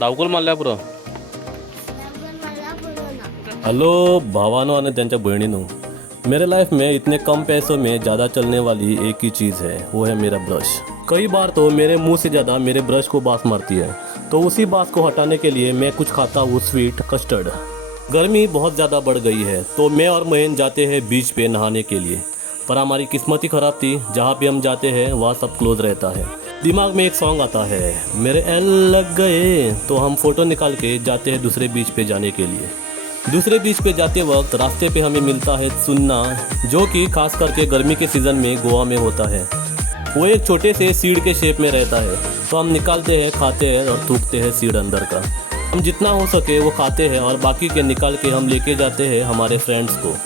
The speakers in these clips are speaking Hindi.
धावकुल मारल्यापुरं. हेलो भावानों और त्यांच्या बहनों, मेरे लाइफ में इतने कम पैसों में ज़्यादा चलने वाली एक ही चीज़ है, वो है मेरा ब्रश. कई बार तो मेरे मुंह से ज़्यादा मेरे ब्रश को बास मारती है, तो उसी बास को हटाने के लिए मैं कुछ खाता हूँ स्वीट कस्टर्ड. गर्मी बहुत ज़्यादा बढ़ गई है, तो मैं और महेंद्र जाते हैं बीच पे नहाने के लिए. पर हमारी किस्मत ही ख़राब थी, जहाँ पे हम जाते हैं वहाँ सब क्लोज रहता है. दिमाग में एक सॉन्ग आता है, मेरे एल लग गए, तो हम फ़ोटो निकाल के जाते हैं दूसरे बीच पे जाने के लिए. दूसरे बीच पे जाते वक्त रास्ते पे हमें मिलता है चुन्ना, जो कि खास करके गर्मी के सीज़न में गोवा में होता है. वो एक छोटे से सीड के शेप में रहता है, तो हम निकालते हैं, खाते हैं और थूकते हैं सीड अंदर का. हम जितना हो सके वो खाते हैं और बाकी के निकाल के हम लेके जाते हैं हमारे फ्रेंड्स को.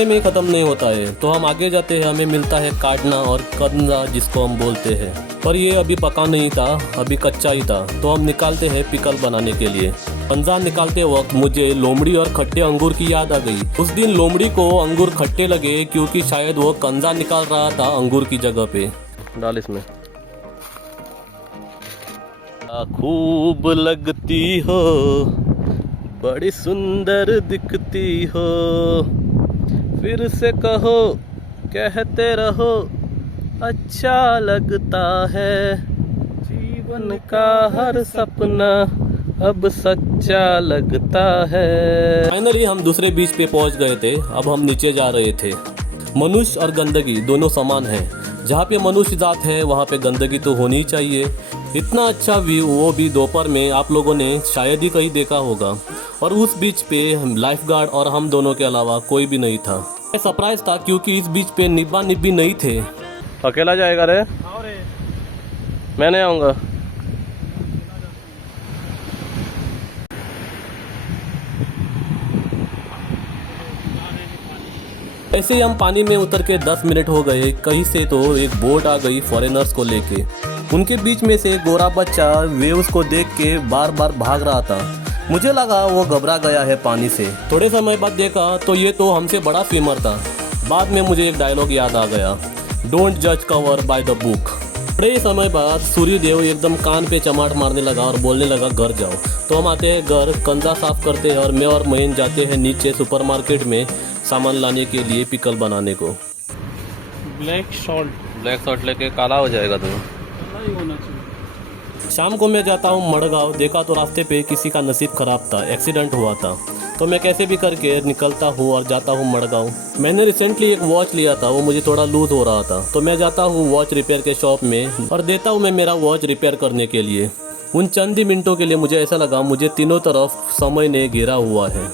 में ख़त्म नहीं होता है, तो हम आगे जाते हैं. हमें मिलता है काटना और कंजा, जिसको हम बोलते हैं, पर ये अभी पका नहीं था, अभी कच्चा ही था. तो हम निकालते हैं पिकल बनाने के लिए. कंजा निकालते वक्त मुझे लोमड़ी और खट्टे अंगूर की याद आ गई. उस दिन लोमड़ी को अंगूर खट्टे लगे, क्योंकि शायद वो कंजा निकाल रहा था अंगूर की जगह पे. डाल इसमें. खूब लगती हो, बड़ी सुंदर दिखती हो, फिर से कहो, कहते रहो, अच्छा लगता है. जीवन का हर सपना अब सच्चा लगता है. फाइनली हम दूसरे बीच पे पहुंच गए थे. अब हम नीचे जा रहे थे. मनुष्य और गंदगी दोनों समान है. जहाँ पे मनुष्य जात है वहाँ पे गंदगी तो होनी ही चाहिए. इतना अच्छा व्यू, वो भी दोपहर में, आप लोगों ने शायद ही कहीं देखा होगा. और उस बीच पे लाइफ गार्ड और हम दोनों के अलावा कोई भी नहीं था. मैं सरप्राइज था, क्योंकि इस बीच पे निब्बा निब्बी नहीं थे. अकेला जाएगा रे? मैं नहीं आऊँगा. ऐसे ही हम पानी में उतर के 10 मिनट हो गए. कहीं से तो एक बोट आ गई फॉरेनर्स को लेके. उनके बीच में से गोरा बच्चा वेव्स को देख के बार बार भाग रहा था. मुझे लगा वो घबरा गया है पानी से. थोड़े समय बाद देखा तो ये तो हमसे बड़ा स्विमर था. बाद में मुझे एक डायलॉग याद आ गया, डोंट जज कवर बाय द बुक. थोड़े समय बाद सूर्यदेव एकदम कान पे चमाट मारने लगा और बोलने लगा घर जाओ. तो हम आते हैं घर, कंजा साफ करते हैं और मैं और महीन जाते हैं नीचे सुपरमार्केट में सामान लाने के लिए पिकल बनाने को. ब्लैक सॉल्ट लेके काला हो जाएगा तुम्हें. शाम को मैं जाता हूँ मड़गांव. देखा तो रास्ते पे किसी का नसीब ख़राब था, एक्सीडेंट हुआ था. तो मैं कैसे भी करके निकलता हूँ और जाता हूँ मड़गांव. मैंने रिसेंटली एक वॉच लिया था, वो मुझे थोड़ा लूज हो रहा था. तो मैं जाता हूँ वॉच रिपेयर के शॉप में और देता हूँ मैं मेरा वॉच रिपेयर करने के लिए. उन चंद ही मिनटों के लिए मुझे ऐसा लगा मुझे तीनों तरफ समय ने घेरा हुआ है.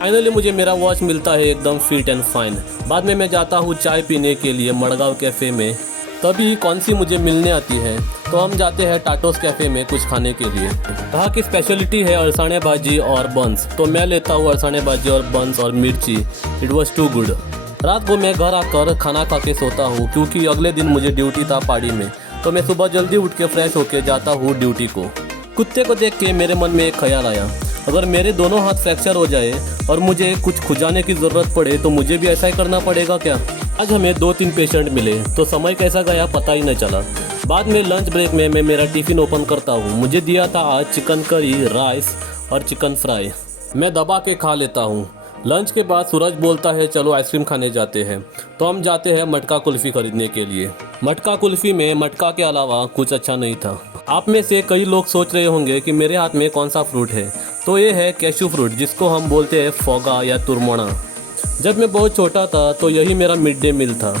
फाइनली मुझे मेरा वॉच मिलता है एकदम फिट एंड फाइन. बाद में मैं जाता हूँ चाय पीने के लिए मड़गांव कैफ़े में. तभी कौन सी मुझे मिलने आती है, तो हम जाते हैं टाटोस कैफ़े में कुछ खाने के लिए. वहाँ की स्पेशलिटी है अरसाने भाजी और बंस. तो मैं लेता हूँ अरसाने भाजी और बंस और मिर्ची. It was too good. रात को मैं घर आकर खाना खा के सोता हूँ, क्योंकि अगले दिन मुझे ड्यूटी था पहाड़ी में. तो मैं सुबह जल्दी उठ के फ्रेश होके जाता हूँ ड्यूटी को. कुत्ते को देख के मेरे मन में एक ख्याल आया, अगर मेरे दोनों हाथ फ्रैक्चर हो जाए और मुझे कुछ खुजाने की ज़रूरत पड़े तो मुझे भी ऐसा ही करना पड़ेगा क्या. आज हमें 2-3 पेशेंट मिले, तो समय कैसा गया पता ही नहीं चला. बाद में लंच ब्रेक में मैं मेरा टिफ़िन ओपन करता हूँ. मुझे दिया था आज चिकन करी, राइस और चिकन फ्राई. मैं दबा के खा लेता हूँ. लंच के बाद सूरज बोलता है चलो आइसक्रीम खाने जाते हैं. तो हम जाते हैं मटका कुल्फ़ी खरीदने के लिए. मटका कुल्फ़ी में मटका के अलावा कुछ अच्छा नहीं था. आप में से कई लोग सोच रहे होंगे कि मेरे हाथ में कौन सा फ्रूट है. तो ये है कैशू फ्रूट, जिसको हम बोलते हैं फोगा या तुरमोना. जब मैं बहुत छोटा था तो यही मेरा मिड डे मील था.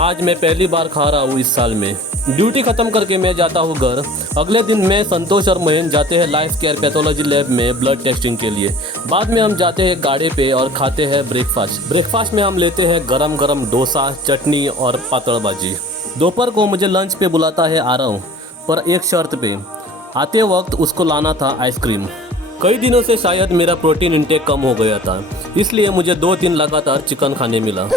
आज मैं पहली बार खा रहा हूँ इस साल में. ड्यूटी ख़त्म करके मैं जाता हूँ घर. अगले दिन मैं संतोष और महेंद्र जाते हैं लाइफ केयर पैथोलॉजी लैब में ब्लड टेस्टिंग के लिए. बाद में हम जाते हैं गाड़ी पे और खाते हैं ब्रेकफास्ट में हम लेते हैं गरम गरम डोसा, चटनी और पातड़ भाजी. दोपहर को मुझे लंच पे बुलाता है आरव, पर एक शर्त पे. आते वक्त उसको लाना था आइसक्रीम. कई दिनों से शायद मेरा प्रोटीन इंटेक कम हो गया था, इसलिए मुझे 2 दिन लगातार चिकन खाने मिला.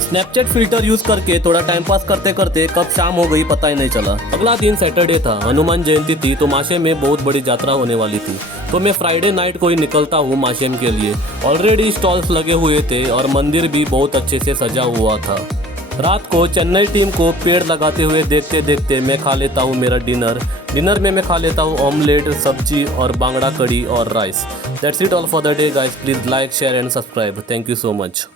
स्नैपचैट फिल्टर यूज करके थोड़ा टाइम पास करते करते कब शाम हो गई पता ही नहीं चला. अगला दिन सैटरडे था, हनुमान जयंती थी, तो माशे में बहुत बड़ी यात्रा होने वाली थी. तो मैं फ्राइडे नाइट को ही निकलता हूँ माशेम के लिए। ऑलरेडी स्टॉल्स लगे हुए थे और मंदिर भी बहुत अच्छे से सजा हुआ था। रात को चेन्नई टीम को पेड़ लगाते हुए देखते देखते मैं खा लेता हूँ मेरा डिनर में मैं खा लेता हूँ ऑमलेट, सब्जी और बांगड़ा कड़ी और rice. That's it all for the day guys. Please like, share and subscribe. Thank you so much.